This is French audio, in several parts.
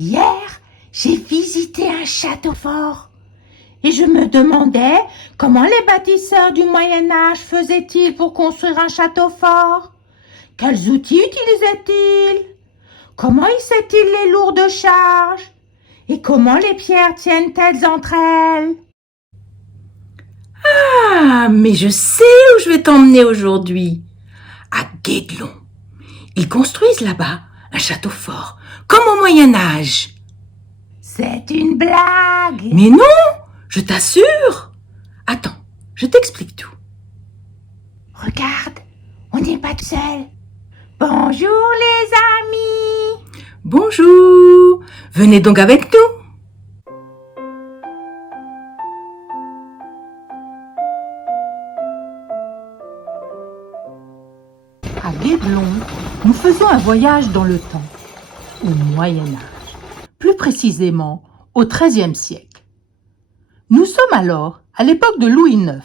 Hier, j'ai visité un château fort et je me demandais comment les bâtisseurs du Moyen-Âge faisaient-ils pour construire un château fort. Quels outils utilisaient-ils? Comment hissaient-ils les lourdes charges? Et comment les pierres tiennent-elles entre elles? Ah, mais je sais où je vais t'emmener aujourd'hui. À Guédelon. Ils construisent là-bas un château fort, comme au Moyen-Âge. C'est une blague. Mais non, je t'assure. Attends, je t'explique tout. Regarde, on n'est pas tout seul. Bonjour les amis. Bonjour, venez donc avec nous. À Guédelon, nous faisons un voyage dans le temps, au Moyen-Âge, plus précisément au XIIIe siècle. Nous sommes alors à l'époque de Louis IX,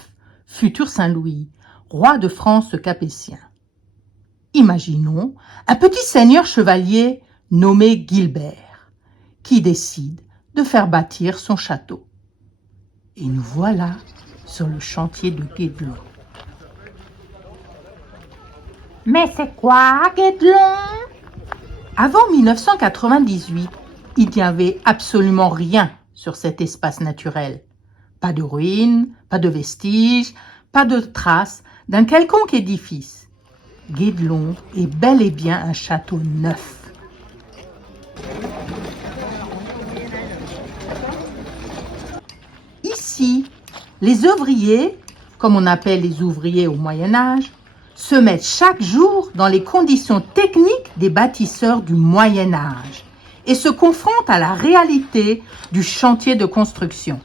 futur Saint-Louis, roi de France capétien. Imaginons un petit seigneur chevalier nommé Gilbert, qui décide de faire bâtir son château. Et nous voilà sur le chantier de Guédelon. Mais c'est quoi, Guédelon? Avant 1998, il n'y avait absolument rien sur cet espace naturel. Pas de ruines, pas de vestiges, pas de traces d'un quelconque édifice. Guédelon est bel et bien un château neuf. Ici, les œuvriers, comme on appelle les ouvriers au Moyen-Âge, se mettent chaque jour dans les conditions techniques des bâtisseurs du Moyen-Âge et se confrontent à la réalité du chantier de construction.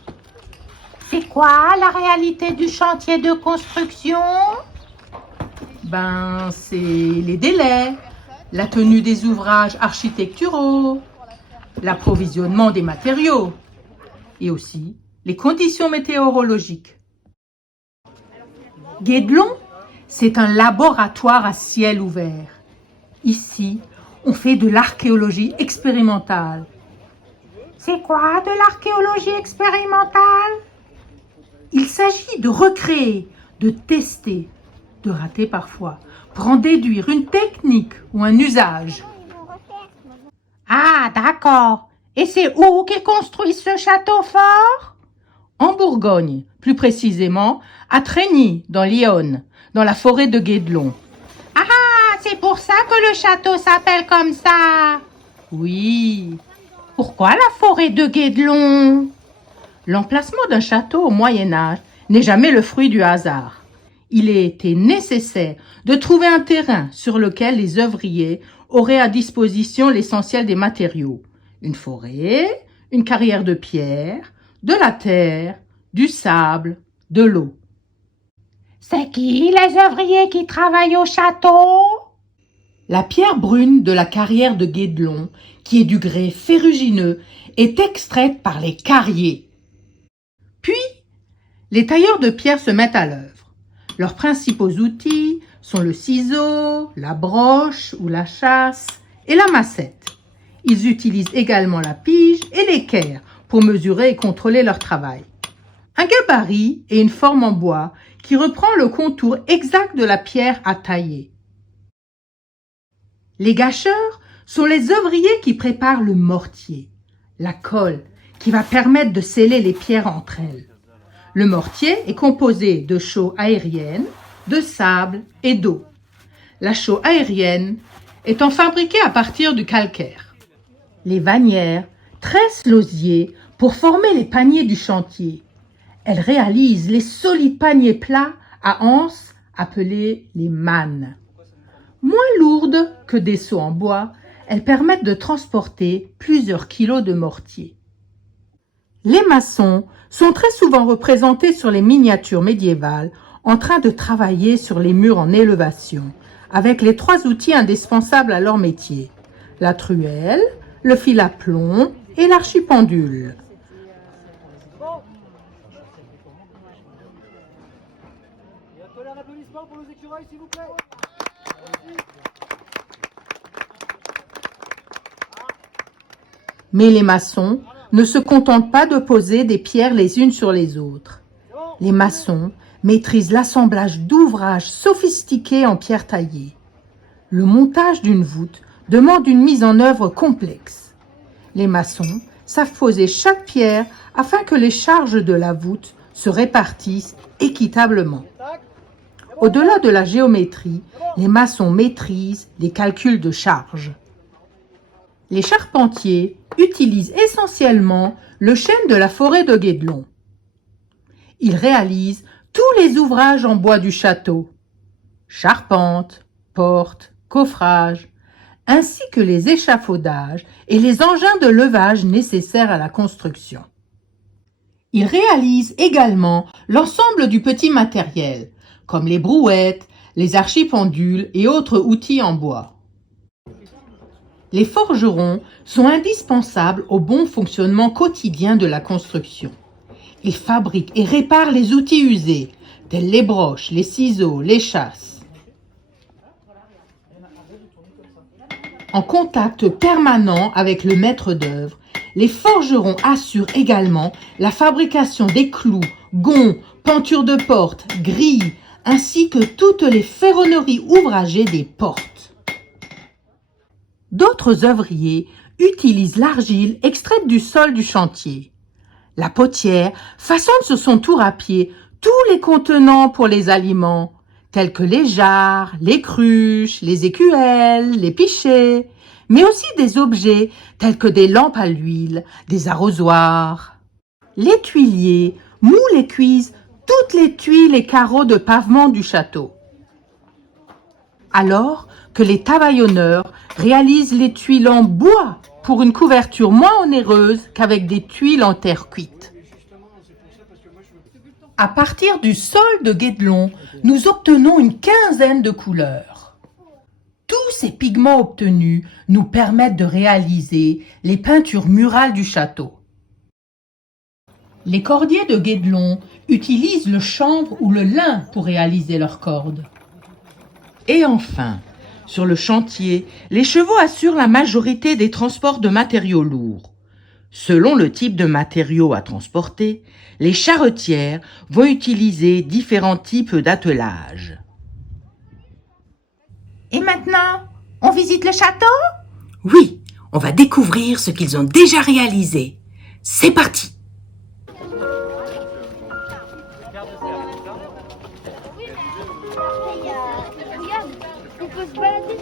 C'est quoi la réalité du chantier de construction? C'est les délais, la tenue des ouvrages architecturaux, l'approvisionnement des matériaux et aussi les conditions météorologiques. Guédelon, c'est un laboratoire à ciel ouvert. Ici, on fait de l'archéologie expérimentale. C'est quoi de l'archéologie expérimentale? Il s'agit de recréer, de tester, de rater parfois, pour en déduire une technique ou un usage. Ah, d'accord. Et c'est où qu'ils construisent ce château fort? En Bourgogne, plus précisément à Trény, dans l'Yonne, dans la forêt de Guédelon. Ah, c'est pour ça que le château s'appelle comme ça. Oui. Pourquoi la forêt de Guédelon? L'emplacement d'un château au Moyen-Âge n'est jamais le fruit du hasard. Il a été nécessaire de trouver un terrain sur lequel les œuvriers auraient à disposition l'essentiel des matériaux. Une forêt, une carrière de pierre, de la terre, du sable, de l'eau. C'est qui les ouvriers qui travaillent au château? La pierre brune de la carrière de Guédelon, qui est du grès ferrugineux, est extraite par les carriers. Puis, les tailleurs de pierre se mettent à l'œuvre. Leurs principaux outils sont le ciseau, la broche ou la chasse et la massette. Ils utilisent également la pige et l'équerre pour mesurer et contrôler leur travail. Un gabarit est une forme en bois qui reprend le contour exact de la pierre à tailler. Les gâcheurs sont les ouvriers qui préparent le mortier, la colle qui va permettre de sceller les pierres entre elles. Le mortier est composé de chaux aériennes, de sable et d'eau. La chaux aérienne étant fabriquée à partir du calcaire. Les vannières tressent l'osier pour former les paniers du chantier. Elles réalisent les solides paniers plats à anses appelés les mannes. Moins lourdes que des seaux en bois, elles permettent de transporter plusieurs kilos de mortier. Les maçons sont très souvent représentés sur les miniatures médiévales en train de travailler sur les murs en élévation, avec les 3 outils indispensables à leur métier, la truelle, le fil à plomb et l'archipendule. Un applaudissement pour nos écureuils, s'il vous plaît. Mais les maçons ne se contentent pas de poser des pierres les unes sur les autres. Les maçons maîtrisent l'assemblage d'ouvrages sophistiqués en pierre taillée. Le montage d'une voûte demande une mise en œuvre complexe. Les maçons savent poser chaque pierre afin que les charges de la voûte se répartissent équitablement. Au-delà de la géométrie, les maçons maîtrisent les calculs de charges. Les charpentiers utilisent essentiellement le chêne de la forêt de Guédelon. Ils réalisent tous les ouvrages en bois du château, charpentes, portes, coffrages, ainsi que les échafaudages et les engins de levage nécessaires à la construction. Ils réalisent également l'ensemble du petit matériel, comme les brouettes, les archipendules et autres outils en bois. Les forgerons sont indispensables au bon fonctionnement quotidien de la construction. Ils fabriquent et réparent les outils usés, tels les broches, les ciseaux, les chasses. En contact permanent avec le maître d'œuvre, les forgerons assurent également la fabrication des clous, gonds, pentures de portes, grilles, ainsi que toutes les ferronneries ouvragées des portes. D'autres œuvriers utilisent l'argile extraite du sol du chantier. La potière façonne sur son tour à pied tous les contenants pour les aliments, tels que les jarres, les cruches, les écuelles, les pichets, mais aussi des objets tels que des lampes à l'huile, des arrosoirs. Les tuiliers mouent et cuisent toutes les tuiles et carreaux de pavement du château. Alors que les tabaillonneurs réalisent les tuiles en bois pour une couverture moins onéreuse qu'avec des tuiles en terre cuite. À partir du sol de Guédelon, nous obtenons une quinzaine de couleurs. Tous ces pigments obtenus nous permettent de réaliser les peintures murales du château. Les cordiers de Guédelon utilisent le chanvre ou le lin pour réaliser leurs cordes. Et enfin, sur le chantier, les chevaux assurent la majorité des transports de matériaux lourds. Selon le type de matériaux à transporter, les charretières vont utiliser différents types d'attelage. Et maintenant, on visite le château? Oui, on va découvrir ce qu'ils ont déjà réalisé. C'est parti! Regarde, on peut se balader.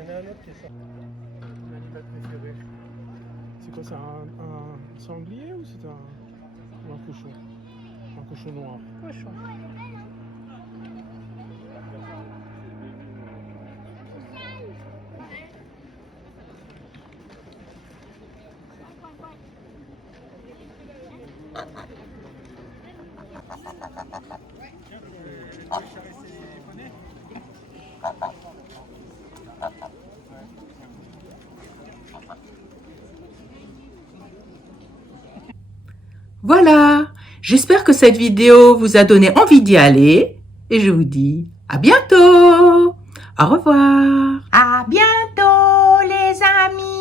Il y en a un autre qui est sorti. Mon animal préféré. C'est quoi, c'est un sanglier ou c'est ou un cochon? Un cochon noir. Cochon. Voilà, j'espère que cette vidéo vous a donné envie d'y aller et je vous dis à bientôt. Au revoir. À bientôt, les amis.